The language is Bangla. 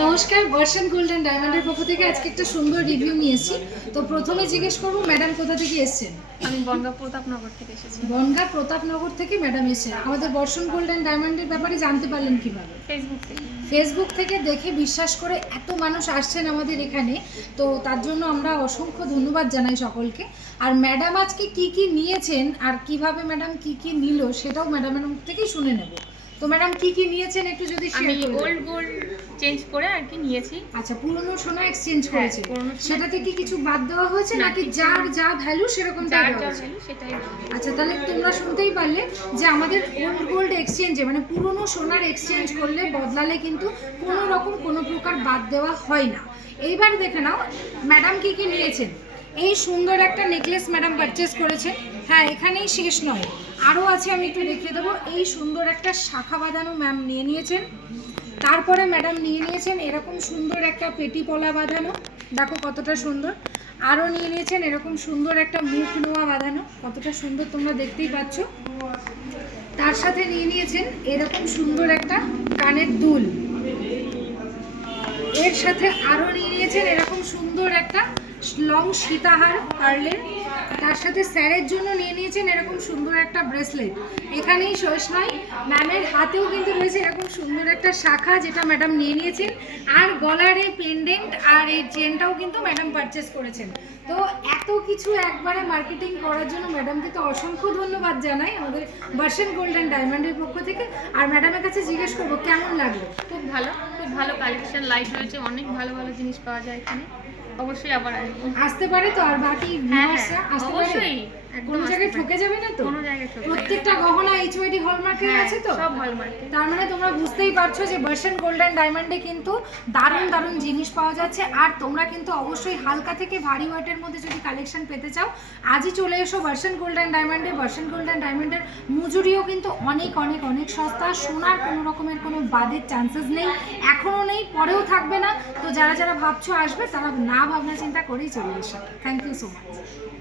নমস্কার বর্ষণ গোল্ডেন ডায়মন্ডের পক্ষ থেকে আজকে একটা সুন্দর রিভিউ নিয়ে এসেছি। তো প্রথমে জিজ্ঞেস করব ম্যাডাম কোথা থেকে এসেছেন? আমি বনগা প্রতাপনগর থেকে এসেছি। বনগা প্রতাপনগর থেকে ম্যাডাম এসেছেন। আমাদের বর্ষণ গোল্ডেন ডায়মন্ডের ব্যাপারে জানতে পারলেন কীভাবে? ফেসবুক থেকে। ফেসবুক থেকে দেখে বিশ্বাস করে এত মানুষ আসছেন আমাদের এখানে। তো তার জন্য আমরা অসংখ্য ধন্যবাদ জানাই সকলকে। আর ম্যাডাম আজকে কি কি নিয়েছেন আর কীভাবে ম্যাডাম কি কি নিল সেটাও ম্যাডামের মুখ থেকেই শুনে নেব। তো ম্যাডাম কি কি নিয়েছেন একটু যদি আমি শেয়ার করে ওল্ড গোল্ড চেঞ্জ করে আর কি নিয়েছি। আচ্ছা পুরনো সোনা এক্সচেঞ্জ করেছে পুরনো সোনা- সেটাতে কি কিছু বাদ দেওয়া হয়েছে নাকি যার যা ভ্যালু সেরকম যা ভ্যালু সেটাই আচ্ছা তাহলে তোমরা শুনতেই পারলে যে আমাদের ওল্ড গোল্ড এক্সচেঞ্জে মানে পুরনো সোনার এক্সচেঞ্জ করলে বদলালে কিন্তু কোনো রকম কোনো প্রকার বাদ দেওয়া হয় না। এইবার দেখে নাও ম্যাডাম কি কি নিয়েছেন? এই সুন্দর একটা নেকলেস ম্যাডাম পারচেস করেছেন হ্যাঁ এখানেই শেষ নয়। আরও আছে, আমি একটু দেখিয়ে দেবো। এই সুন্দর একটা শাখা বাঁধানো ম্যাম নিয়ে নিয়েছেন। তারপরে ম্যাডাম নিয়ে নিয়েছেন এরকম সুন্দর একটা পেটি পলা বাঁধানো। দেখো কতটা সুন্দর। আরও নিয়ে নিয়েছেন এরকম সুন্দর একটা মুখ নোয়া বাঁধানো। কতটা সুন্দর তোমরা দেখতেই পাচ্ছ। তার সাথে নিয়ে নিয়েছেন এরকম সুন্দর একটা কানের দুল। এর সাথে আরও নিয়ে নিয়েছেন এরকম সুন্দর একটা লং সীতাহার পার্লের তার সাথে স্যারের জন্য নিয়ে নিয়েছেন এরকম সুন্দর একটা ব্রেসলেট এখানেই শেষ নয় ম্যামের হাতেও কিন্তু রয়েছে এরকম সুন্দর একটা শাখা যেটা ম্যাডাম নিয়ে নিয়েছেন। আর গলার এই পেন্ডেন্ট আর এই চেনটাও কিন্তু ম্যাডাম পারচেস করেছেন। তো এত কিছু একবারে মার্কেটিং করার জন্য ম্যাডামকে তো অসংখ্য ধন্যবাদ জানাই আমাদের বার্সেন গোল্ডেন ডায়মন্ডের পক্ষ থেকে। আর ম্যাডামের কাছে জিজ্ঞেস করব, কেমন লাগল? ভালো খুব ভালো কালেকশন লাইট রয়েছে অনেক ভালো ভালো জিনিস পাওয়া যায় এখানে। অবশ্যই আবার আসব। আসতে পারে তো আর বাকি হ্যাঁ হ্যাঁ অবশ্যই। কোনো জায়গায় ঠকে যাবে না তো? কোনো জায়গায় ঠকে প্রত্যেকটা গহনা এইচওয়াইডি হলমার্কে হ্যাঁ, আছে তো? সব হলমার্কে তার মানে তোমরা বুঝতেই পারছ যে বার্সেন গোল্ডেন ডায়মন্ডে কিন্তু দারুণ দারুণ জিনিস পাওয়া যাচ্ছে। আর তোমরা কিন্তু অবশ্যই হালকা থেকে ভারী ওয়েটের মধ্যে যদি কালেকশন পেতে চাও আজই চলে এসো বার্সেন গোল্ডেন ডায়মন্ডে বার্সেন গোল্ডেন ডায়মন্ডের মজুরিও কিন্তু অনেক অনেক অনেক সস্তা। সোনার কোনো রকমের কোনো বাদের চান্সেস নেই। এখনও নেই পরেও থাকবে না। তো যারা যারা ভাবছ আসবে তারা না ভাবনা চিন্তা করেই চলে এসো। Thank you so much